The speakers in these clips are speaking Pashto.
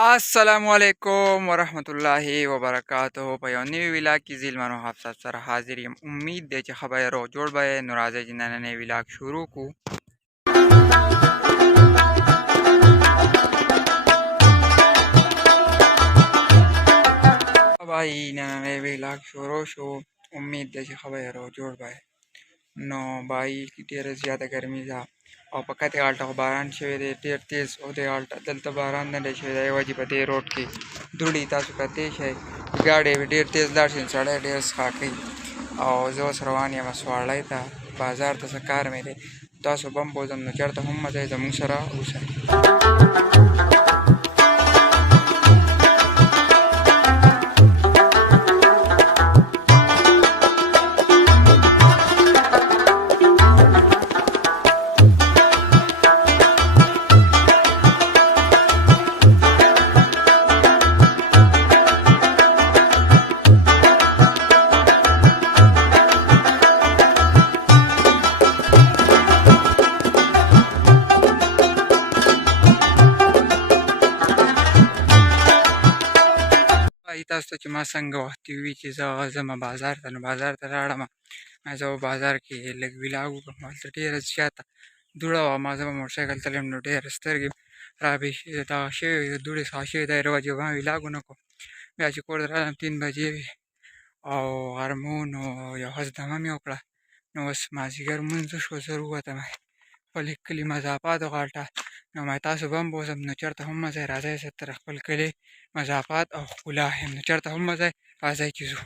अस्सलामुअलैकुम वरहमतुल्लाहि वबरकातुहू په یو نوي ویلاګ کې ځیلمنو حافظ سره حاضر یم. امید دی چې خبره روغ جوړ به یې. نو راځئ چې نننی ویلاګ شروع کړو. وایي نننی ویلاګ شروع شو. امید دی چې خبره روغ جوړ به یې. نو بایي کې ډېره زیاته ګرمي ده او په کتې غالټه خو باران شوی دی ډېر تیز. او دې غالټه دلته باران نه دی شوی، د یوه وجې په دې روډ کې دوړې تاسو کتلی شئ. ګاډی ډېر تیز لاړ شي نو سړی ډېر څښاک کوي. او زه اوس روان یم سواړی ته، بازار ته څه کار مې دی. تاسو به هم بوځم، نو چېرته هم مه ځئ، زموږ سره اوسئ. تاسو ته چې ما څنګه وختي وي چې زه ځمه بازار ته، نو بازار ته لاړم. زه به بازار کې لږ ویلاګ وکړم. هلته ډېره زیاته دوړه وه. ما زه به موټرسایکل تللی یم نو ډېره سترګې دغه شوې وې، دوړې څخه شوې. د هغې وجې ما ویلاګ ونه کړو. بیا چې کور ته رالم 3 بجې وې او غرمه و، نو یو ښه دمه مې وکړه. نو اوس مازدیګر لمونځ وشو، زه ووتم خپل کلي مضافاتو غالټه. نو ما تاسو به هم بوځم، نو چېرته هم مه ځئ، راځئ زه تر خپل کلي مضافات او ښکلا یم. نو چېرته هم مه ځئ، راځئ چې ځو.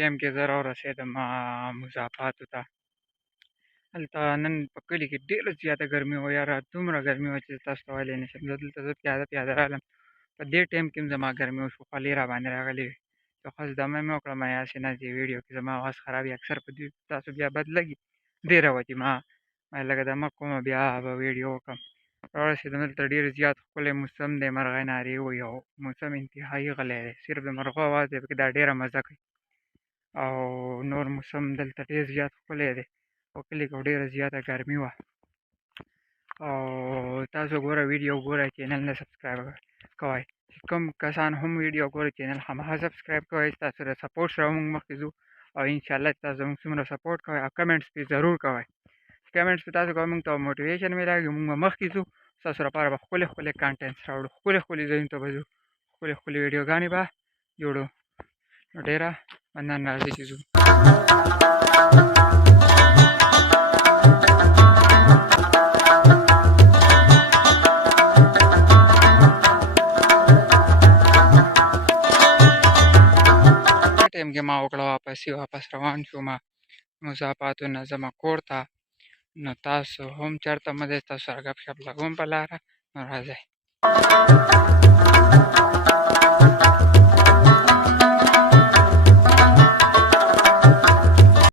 ټایم کې زه راورسېدم مضافاتو ته. هلته نن په کلي کې ډېره زیاته ګرمي وه یاره، دومره ګرمي وه چې تاسو ته ویلی نه شم. زه دلته پیاده رالم، په دې ټایم کې هم زما ګرمي وشوه، خولې راباندې راغلې وې. یو ښه دمه مې وکړه. ما هسې نه دې ویډیو کې زما اواز خراب وي، اکثر په دې تاسو بیا بد لګي. ډېره وجې ما لږه دمه کومه، بیا به ویډیو وکړم. راورسېدم، دلته ډېر زیات ښکلی موسم دی، مرغۍ نارې وهي او موسم انتهایي غلی دی. صرف د مرغو اواز دی پکې، دا ډېره مزه کوي. او نور موسم دلته ډېر زیات ښکلی دی. په کلي کې ډېره زیاته ګرمي وه. او تاسو ګوره ویډیو ګورئ، چینل نه سبسکرایب کوئ. کوم کسان هم ویډیو ګورئ، چینل خامخا سبسکرایب کوئ. ستاسو د سپورټ سره موږ مخکې ځو. او انشاءالله تاسو زموږ څومره سپورټ کوئ او کمنټس پرې ضرور کوئ. کمنټس پرې تاسو کوئ، موږ ته موټیویشن میلاږي، موږ به مخکې ځو. ستاسو لپاره به ښکلي ښکلي کانټینټس راوړو، ښکلي ښکلي ځایونو ته به ځو، ښکلي ښکلي ویډیوګانې به جوړو. نو ډېره مننه، راځئ چې ځو. ټایم کې ما وکړه واپس روان شوم مضافاتو نه ځمه کور ته. نو تاسو هم چېرته مه ځئ، تاسو سره ګپ شپ لګوم په لاره. نو راځئ.